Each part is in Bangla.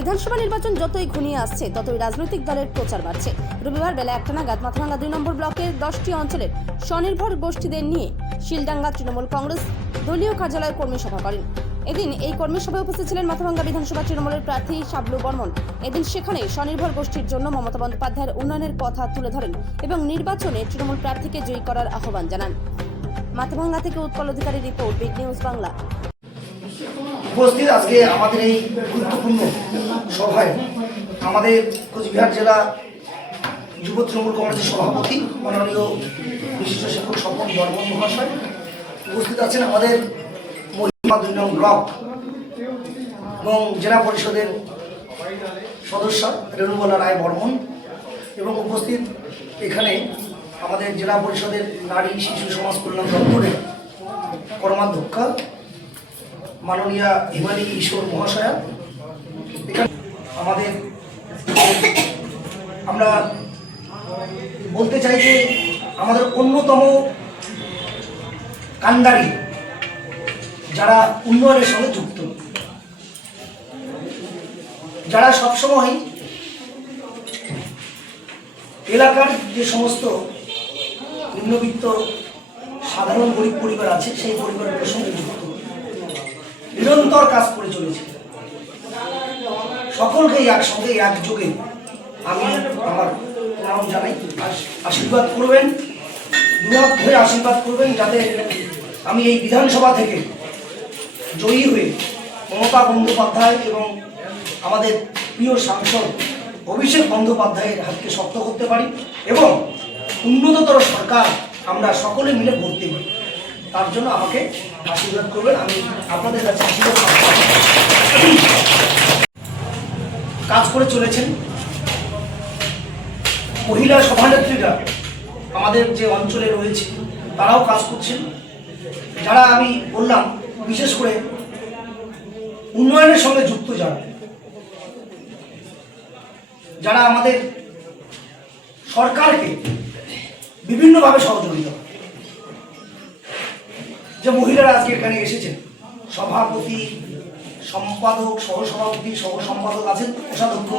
বিধানসভা নির্বাচন যতই ঘনিয়ে আসছে ততই রাজনৈতিক দলের প্রচার বাড়ছে। রবিবার বেলা ১টা নাগাদ মাথাভাঙ্গা ২ নম্বর ব্লকের ১০টি অঞ্চলের স্বনির্ভর গোষ্ঠীদের নিয়ে শিলডাঙ্গা তৃণমূল কংগ্রেস দলীয় কার্যালয়ে কর্মী সভা করেন। এদিন এই কর্মী সভায় উপস্থিত ছিলেন মাথাভাঙ্গা বিধানসভা তৃণমূলের প্রার্থী শাবলু বর্মন। এদিন সেখানে স্বনির্ভর গোষ্ঠীর জন্য মমতা বন্দ্যোপাধ্যায়ের উন্নয়নের কথা তুলে ধরেন এবং নির্বাচনে তৃণমূল প্রার্থীকে জয়ী করার আহ্বান জানান। মাথাভাঙ্গা থেকে উৎপল অধিকারী রিপোর্ট, বিগ নিউজ বাংলা। উপস্থিত আজকে আমাদের এই গুরুত্বপূর্ণ সভায় আমাদের কোচবিহার জেলা যুব তৃণমূল কংগ্রেসের সভাপতি মাননীয় বিশিষ্ট শিক্ষক স্বপন বর্মন মহাশয়, উপস্থিত আছেন আমাদের মহিলা ২ নং ব্লক এবং জেলা পরিষদের সদস্য রেণুবালা রায় বর্মন, এবং উপস্থিত এখানে আমাদের জেলা পরিষদের নারী শিশু সমাজ কল্যাণ দপ্তরের কর্মাধ্যক্ষা মাননীয়া হিমালী ঈশ্বর মহাশয়া। আমাদের আমরা বলতে চাই যে আমাদের অন্যতম কান্ডারি যারা উন্নয়নের সঙ্গে যুক্ত, যারা সবসময় এলাকার যে সমস্ত নিম্নবিত্ত সাধারণ গরিব পরিবার আছে সেই পরিবারের সঙ্গে যুক্ত, নিরন্তর কাজ করে চলেছে। সকলকেই একসঙ্গে একযোগে আমি আমার প্রণাম জানাই। আশীর্বাদ করবেন, দুহাত ধরে আশীর্বাদ করবেন যাতে আমি এই বিধানসভা থেকে জয়ী হয়ে মমতা বন্দ্যোপাধ্যায় এবং আমাদের প্রিয় সাংসদ অভিষেক বন্দ্যোপাধ্যায়ের হাতকে শক্ত করতে পারি এবং উন্নততর সরকার আমরা সকলে মিলে গড়তে পারি। তার জন্য আমাকে আশীর্বাদ করবেন, আমি আপনাদের কাছে আশীর্বাদ কাজ করে চলেছেন। মহিলা সভানেত্রীরা আমাদের যে অঞ্চলে রয়েছে তারাও কাজ করছেন। যারা আমি বললাম বিশেষ করে উন্নয়নের সঙ্গে যুক্ত, যারা আমাদের সরকারকে বিভিন্নভাবে সহযোগিতা, যে মহিলারা আজকে এখানে এসেছেন, সভাপতি, সম্পাদক, সহসভাপতি, সহ সম্পাদক আছেন, কোষাধ্যক্ষ,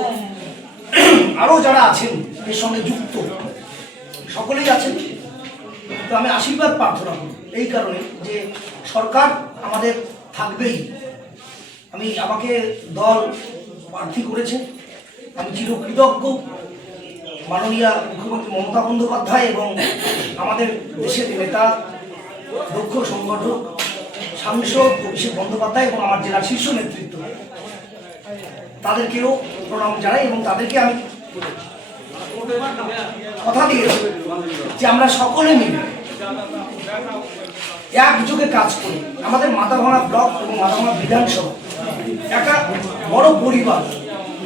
আরও যারা আছেন এর সঙ্গে যুক্ত সকলেই আছেন। তো আমি আশীর্বাদ প্রার্থনা করি এই কারণে যে সরকার আমাদের থাকবেই। আমাকে দল প্রার্থী করেছে, আমি চিরকৃতজ্ঞ মাননীয়া মুখ্যমন্ত্রী মমতা বন্দ্যোপাধ্যায় এবং আমাদের দেশের নেতা, দক্ষ সংগঠক, সাংসদ অভিষেক বন্দ্যোপাধ্যায় এবং আমার জেলার শীর্ষ নেতৃত্ব, তাদেরকেও প্রণাম জানাই এবং তাদেরকে আমি কথা দিয়েছি যে আমরা সকলে মিলে একযোগে কাজ করি। আমাদের মাথাভাঙ্গা ব্লক এবং মাথাভাঙ্গা বিধানসভা একটা বড় পরিবার,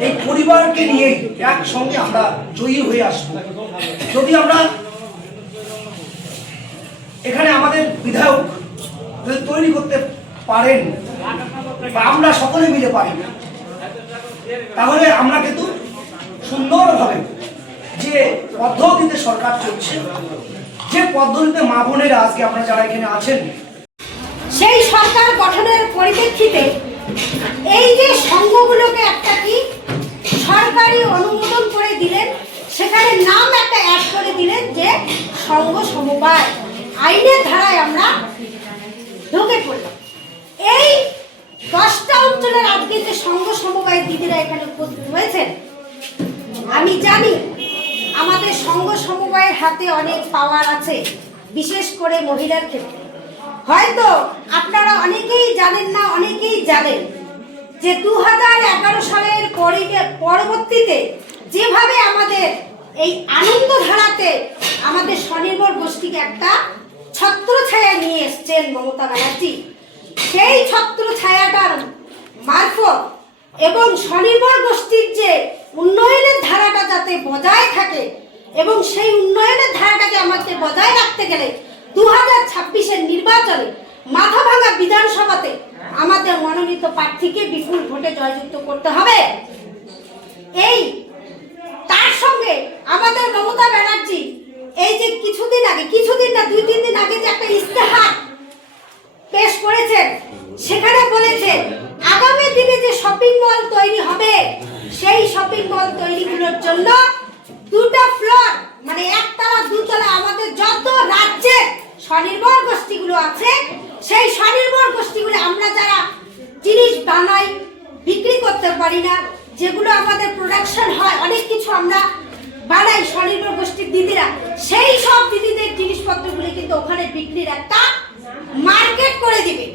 এই পরিবারকে নিয়ে একসঙ্গে আমরা জয়ী হয়ে আসবো। যদি আমরা এখানে আমাদের বিধায়ক যদি তৈরি করতে পারেন বা আমরা সকলে মিলে পারি, তাহলে আমরা কিন্তু সুন্দরভাবে যে পদ্ধতিতে সরকার চলছে, যে পদ্ধতিতে মা বোনেরা আজকে আপনারা যারা এখানে আছেন, সেই সরকার গঠনের পরিপ্রেক্ষিতে এই যে সংঘগুলোকে একটা কি সরকারি অনুমোদন করে দিলেন, সেখানে নাম একটা অ্যাড করে দিলেন যে সংঘ সমবায় আইনের ধারায় আমরা ঢুকে পড়লাম। এই 10টা অঞ্চলের আজকে যে সংঘ সমবায় দিদিরা এখানে উপস্থিত হয়েছেন, আমি জানি আমাদের সংঘ সমবায়ের হাতে অনেক পাওয়ার আছে, বিশেষ করে মহিলার ক্ষেত্রে। হয়তো আপনারা অনেকেই জানেন না, অনেকেই জানেন যে 2011 সালের পরবর্তীতে যেভাবে আমাদের এই আনন্দ ধারাতে আমাদের স্বনির্ভর গোষ্ঠীকে একটা ছত্রছায়া নিয়ে এসছেন মমতা ব্যানার্জি, সেই ছত্রছায়াটার মারফত এবং স্বনির্ভর গোষ্ঠীর যে উন্নয়নের ধারাটা যাতে বজায় থাকে এবং সেই উন্নয়নের ধারাটাকে আমাকে বজায় রাখতে গেলে 2026-এর নির্বাচনে মাথাভাঙ্গা বিধানসভাতে আমাদের মনোনীত প্রার্থীকে বিপুল ভোটে জয়যুক্ত করতে হবে। এই তার সঙ্গে আমাদের মমতা ব্যানার্জি এই যে কিছুদিন না 2-3 দিন আগে যে একটা ইস্তেহার পেশ করেছেন, সেখানে বলেছে আগামী দিনে যে শপিং মল তৈরি হবে দোকান তৈরিগুলোর জন্য দুটো ফ্লোর মানে একতলা দুতলা আমাদের যত রাজ্যে স্বনির্ভর গোষ্ঠীগুলো আছে সেই স্বনির্ভর গোষ্ঠীগুলো আমরা যারা জিনিস বানাই বিক্রি করতে পারি না, যেগুলো আমাদের প্রোডাকশন হয় অনেক কিছু আমরা বানাই স্বনির্ভর গোষ্ঠীর দিদিরা, সেই সব দিদিদের জিনিসপত্রগুলি কিন্তু ওখানে বিক্রির একটা মার্কেট করে দিবে।